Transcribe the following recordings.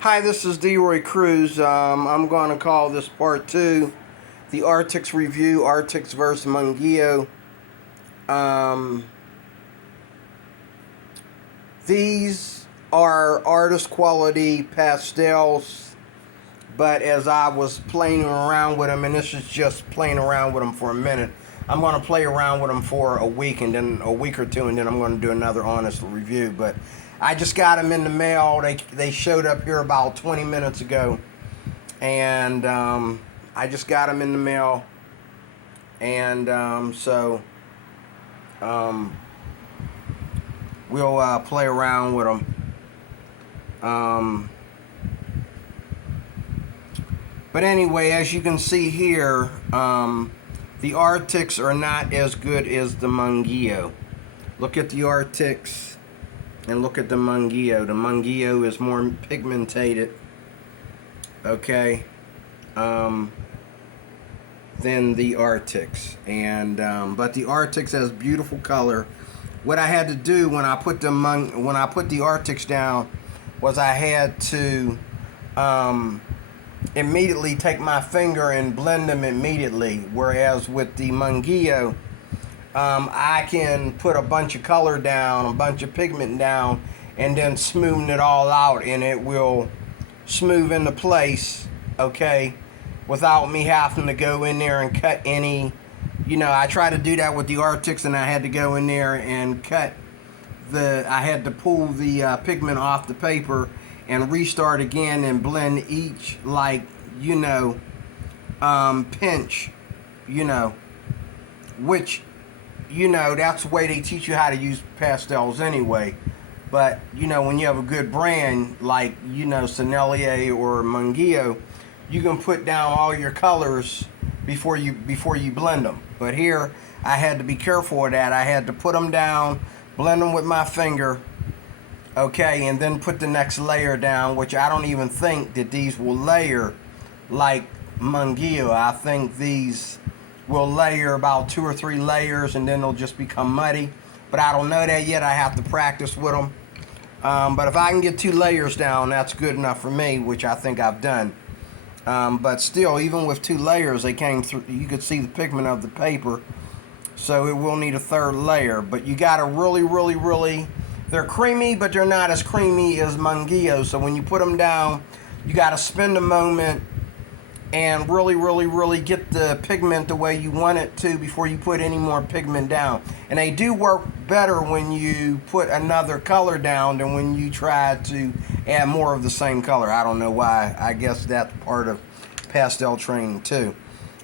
Hi, this is Deroy Cruz. I'm going to call this part 2, the Arrtx review, Arrtx versus Mungillo. These are artist quality pastels, but as I was playing around with them, and this is just playing around with them for a minute, I'm going to play around with them for a week, and then a week or two, and then I'm going to do another honest review. But I just got them in the mail. They showed up here about 20 minutes ago, and I just got them in the mail, and we'll play around with them. But anyway, as you can see here, the Arrtx are not as good as the Mungillo. Look at the Arrtx and look at the Mungillo. The Mungillo is more pigmented, okay, than the Arrtx. And but the Arrtx has beautiful color. What I had to do when I put the Arrtx down was I had to immediately take my finger and blend them immediately, whereas with the Mungillo, I can put a bunch of color down, a bunch of pigment down, and then smoothen it all out, and it will smooth into place, okay, without me having to go in there and cut any, I tried to do that with the Arrtx, and I had to go in there and I had to pull the pigment off the paper and restart again and blend each, pinch, which, that's the way they teach you how to use pastels anyway. But, when you have a good brand like, Sennelier or Mungillo, you can put down all your colors before you blend them. But here, I had to be careful of that. I had to put them down, blend them with my finger, okay, and then put the next layer down, which I don't even think that these will layer like Mungillo. I think these will layer about 2 or 3 layers, and then they'll just become muddy. But I don't know that yet. I have to practice with them. But if I can get 2 layers down, that's good enough for me, which I think I've done. But still, even with 2 layers, they came through. You could see the pigment of the paper, so it will need a 3rd layer. But you got to really, they're creamy, but they're not as creamy as Mungillo. So when you put them down, you got to spend a moment and really get the pigment the way you want it to before you put any more pigment down. And they do work better when you put another color down than when you try to add more of the same color. I don't know why. I guess that's part of pastel training too.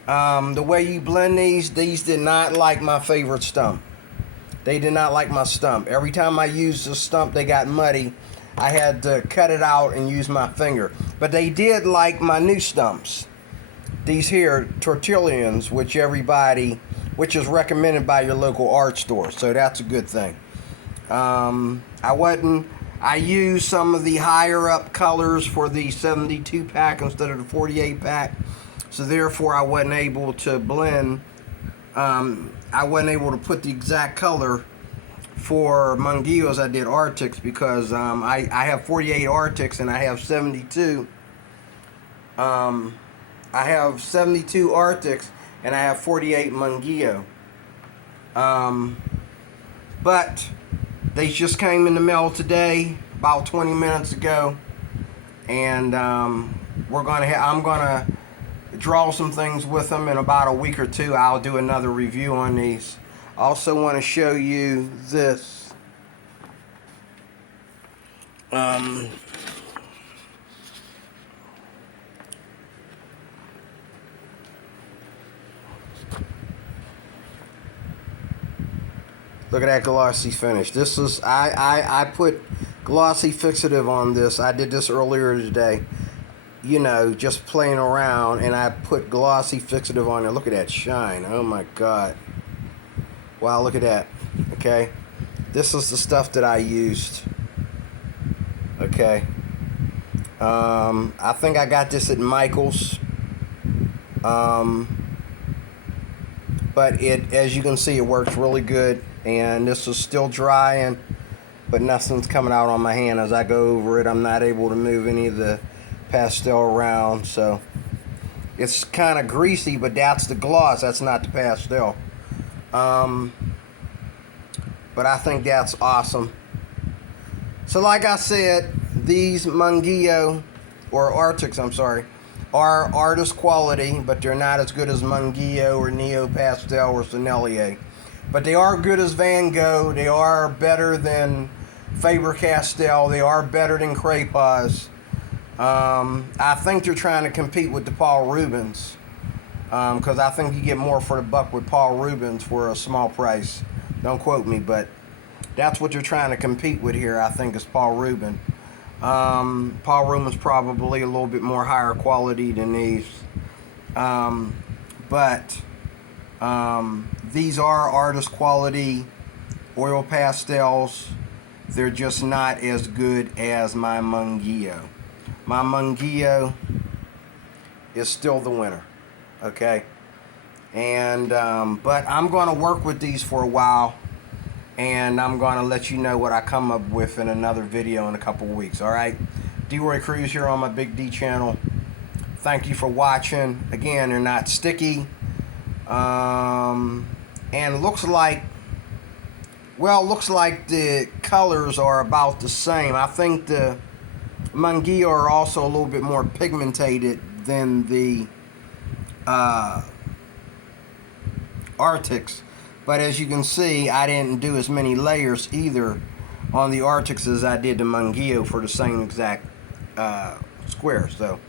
The way you blend these did not like my favorite stump. They did not like my stump. Every time I used the stump, they got muddy. I had to cut it out and use my finger. But they did like my new stumps. These here, Tortillions, which is recommended by your local art store. So that's a good thing. I used some of the higher up colors for the 72 pack instead of the 48 pack. So therefore I wasn't able to blend. I wasn't able to put the exact color for Mungillo as I did Arrtx, because I have 48 Arrtx and I have 72. I have 72 Arrtx and I have 48 Mungillo. But they just came in the mail today, about 20 minutes ago, and I'm gonna draw some things with them. In about a week or two, I'll do another review on these. I also want to show you this. Look at that glossy finish. This is, I put glossy fixative on this. I did this earlier today, just playing around, and I put glossy fixative on it. Look at that shine. Oh my God. Wow, look at that. Okay. This is the stuff that I used. Okay. I think I got this at Michael's. But as you can see, it works really good. And this is still drying. but nothing's coming out on my hand as I go over it. I'm not able to move any of the pastel around, so it's kind of greasy, but that's the gloss, that's not the pastel. But I think that's awesome. So like I said, these Mungillo, or Arrtx, I'm sorry, are artist quality, but they're not as good as Mungillo or Neo Pastel or Sennelier. But they are good as Van Gogh. They are better than Faber-Castell. They are better than Craypas. I think they're trying to compete with the Paul Rubens, because I think you get more for the buck with Paul Rubens for a small price. Don't quote me, but that's what you're trying to compete with here, I think, is Paul Rubens. Paul Rubens probably a little bit more higher quality than these. But these are artist quality oil pastels. They're just not as good as my Mungillo. My Mungillo is still the winner. Okay? And but I'm going to work with these for a while, and I'm going to let you know what I come up with in another video in a couple weeks. Alright? D-Roy Cruz here on my Big D channel. Thank you for watching. Again, they're not sticky. And looks like, well, looks like the colors are about the same. I think the Mungillo are also a little bit more pigmented than the Arrtx. But as you can see, I didn't do as many layers either on the Arrtx as I did the Mungillo for the same exact square. So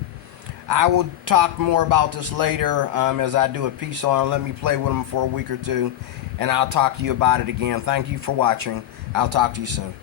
I will talk more about this later as I do a piece on. Let me play with them for a week or two, and I'll talk to you about it again. Thank you for watching. I'll talk to you soon.